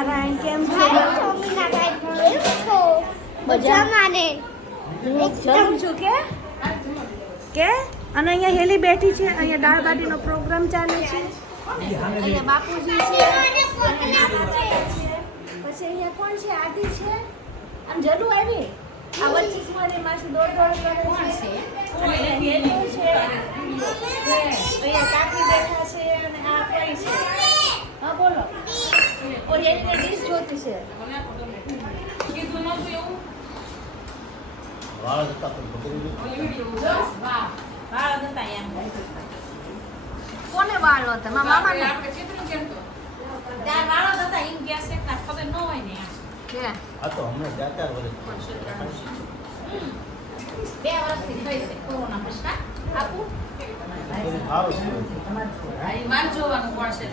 સ્વામિનારાયણ કેમ છો? મજામાં ને જમું છું કે અને અહીંયા હેલી બેઠી છે. અહીંયા દાળ બાટીનો પ્રોગ્રામ ચાલે છે. અહીંયા બાપુજી છે, પછી અહીંયા કોણ છે? આદિ છે, આમ જડુ આવી આ વચ્ચે માસી દોડ કરે છે. અને હેલી છે, અહીંયા કાકી બેઠા છે અને આ કઈ છે? હા બોલો. ઓર એની ડીશ જોતી છે. કોને વાળો હતા? મારા મામાને? કે આ તો હમણાં 4 વર્ષ 2 વર્ષથી થઈ છે કોરોના પછી આપું સારું માન જોવાનું પડશે